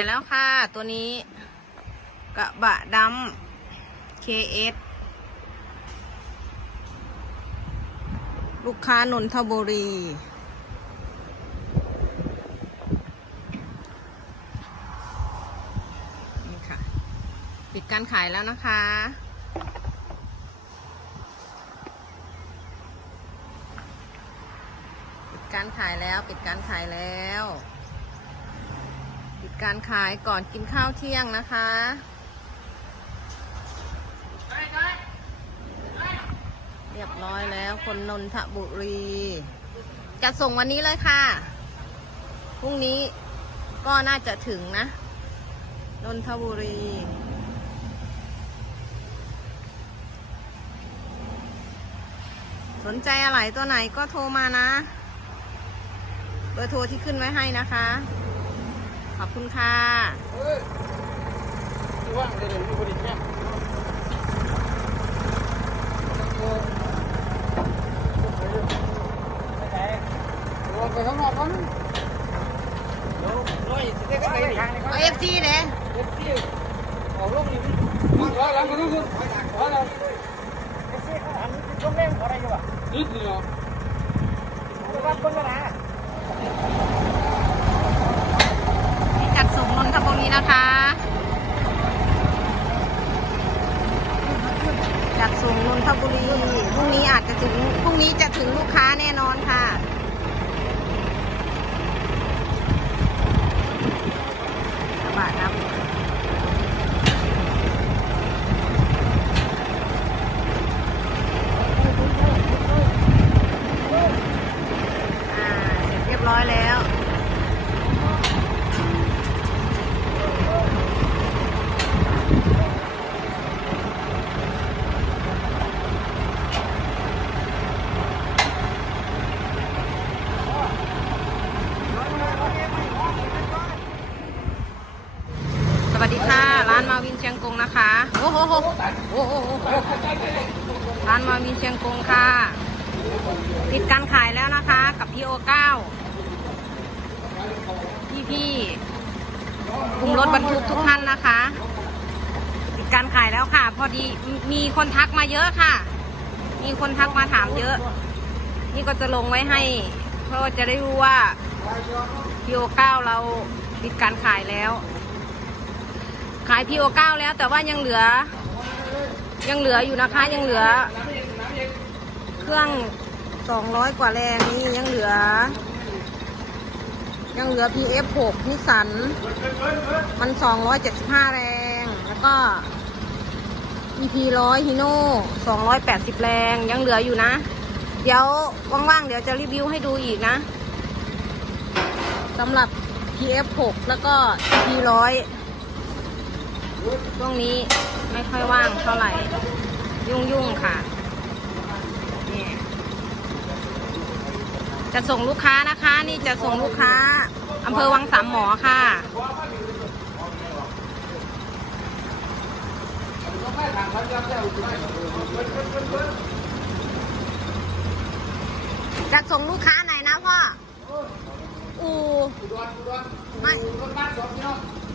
ายแล้วค่ะ ตัวนี้ กระบะดำ KS ลูกค้านนทบุรี นี่ค่ะ ปิดการขายแล้วนะคะปิดการขายแล้ว ปิดการขายแล้ว การขายก่อนกินข้าวเที่ยงนะคะเรียบร้อยแล้วคนนนทบุรี จะส่งวันนี้เลยค่ะ พรุ่งนี้ก็น่าจะถึงนะ นนทบุรี สนใจอะไรตัวไหนก็โทรมานะ เบอร์โทรที่ขึ้นไว้ให้นะคะ ขอบคุณค่ะเฮ้ยว่างเลยเดี๋ยวอยู่บนอีกแค่ไปข้างนอกก่อนเดี๋ยวน้อยสิได้กันไหนนี่เอาเอฟซีเด้เด็กที่เอาลงนี่มันอยหลังกันทุกคนถอยหลังนิดเดียวจัดส่งนนทบุรี นะคะ จากส่งนนทบุรีพรุ่งนี้อาจจะถึงพรุ่งนี้จะถึงลูกค้าแน่นอนค่ะ กระบะดำอ่า เสร็จเรียบร้อยแล้ว สวัสดีค่ะ ร้านมาวินเชียงกงนะคะ โอ้ โหโหโอ้โหโหร้านมาวินเชียงกงค่ะปิดการขายแล้วนะคะ กับพี่โอเก้าพี่พี่กลุ่มรถบรรทุกทุกท่านนะคะปิดการขายแล้วค่ะ พอดีมีคนทักมาเยอะค่ะ มีคนทักมาถามเยอะ นี่ก็จะลงไว้ให้ เพราะว่าจะได้รู้ว่าพี่โอเก้าเราปิดการขายแล้ว ขายพีโอเก้าแล้วแต่ว่ายังเหลือ ยังเหลืออยู่นะคะ ยังเหลือ เครื่องสองร้อยกว่าแรงนี่ยังเหลือ ยังเหลือ PF6 นิสัน มันสองร้อยเจ็ดสิบห้าแรง แล้วก็ EP ร้อยฮิโน่สองร้อยแปดสิบแรงยังเหลืออยู่นะ เดี๋ยวว่างๆ เดี๋ยวจะรีวิวให้ดูอีกนะสำหรับ PF6 แล้วก็ EP ร้อย ช่วงนี้ไม่ค่อยว่างเท่าไหร่ ยุ่งๆค่ะนี่จะส่งลูกค้านะคะ นี่จะส่งลูกค้าอำเภอวังสามหมอค่ะจะส่งลูกค้าไหนนะพ่ออูไม่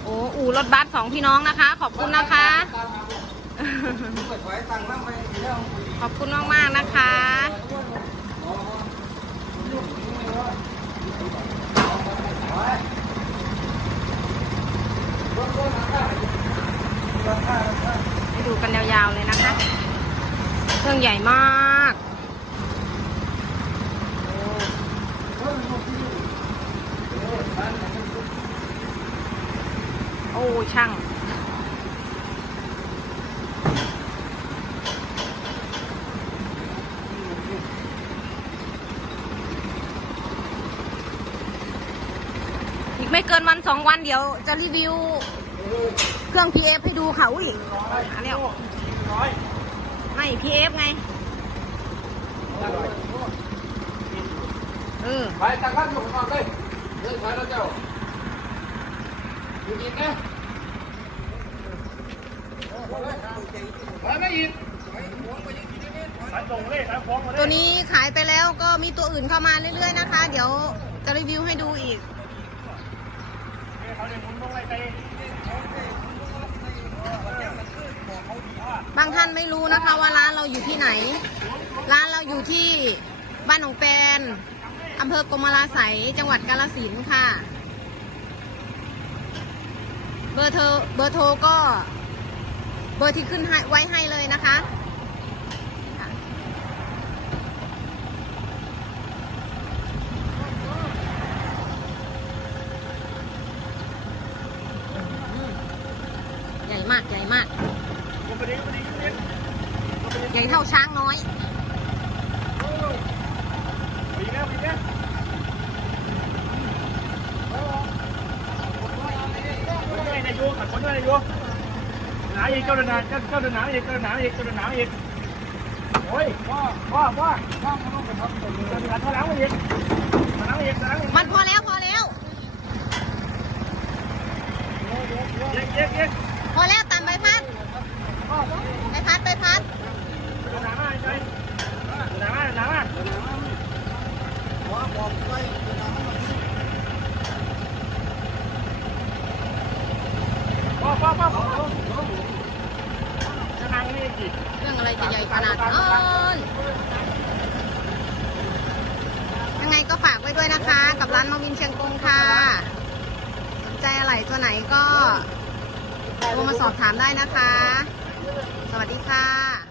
โอ้อูรถบัสสองพี่น้องนะคะ ขอบคุณนะคะ ขอบคุณมากๆนะคะ ให้ดูกันยาวๆเลยนะคะ เครื่องใหญ่มาก โอ้ช่าง อีกไม่เกินวันสองวันเดี๋ยวจะรีวิวเครื่อง PF ให้ดูค่ะอุ้ยอันเนี้ยไม่ PF ไง เออ ไปตั้งร้านอยู่ข้างนอกเลยเดินขายแล้วเจ้า อยู่อีกนะไม่อีกตัวนี้ขายไปแล้วก็มีตัวอื่นเข้ามาเรื่อยๆนะคะ เดี๋ยวจะรีวิวให้ดูอีกบางท่านไม่รู้นะคะว่าร้านเราอยู่ที่ไหน ร้านเราอยู่ที่บ้านหนองแปนอำเภอกรมราไสยจังหวัดกาฬสินค่ะ เบอร์โทรเบอร์โทรก็ เบอร์ที่ขึ้นไว้ให้เลยนะคะค่ะใหญ่มากใหญ่มาก ใหญ่เท่าช้างน้อย ไหนาอีกเจ้าเดินหนาเจ้าเจ้าเดินหนาอีกเจ้าเดินหนาอีกเจ้าเดินหนาอีกโอ้ยพ่อพ่อพ่อพ่อมาต้องไปทำตัวนี้เจ้าเดินหนาเท่าหลังอีกเท่าหลังอีกเท่าหลังอีกมันพอแล้วพอแล้วเย็กเย็กเย็กพอแล้วตามใบพัดใบพัดใบพัดเดินหนามาใช่เดินหนามาเดินหนามาพ่อ จะใหญ่ขนาดนั้นยังไงก็ฝากไว้ด้วยนะคะ กับร้านมาวินเชียงกงค่ะ สนใจอะไรตัวไหนก็โทรมาสอบถามได้นะคะ สวัสดีค่ะ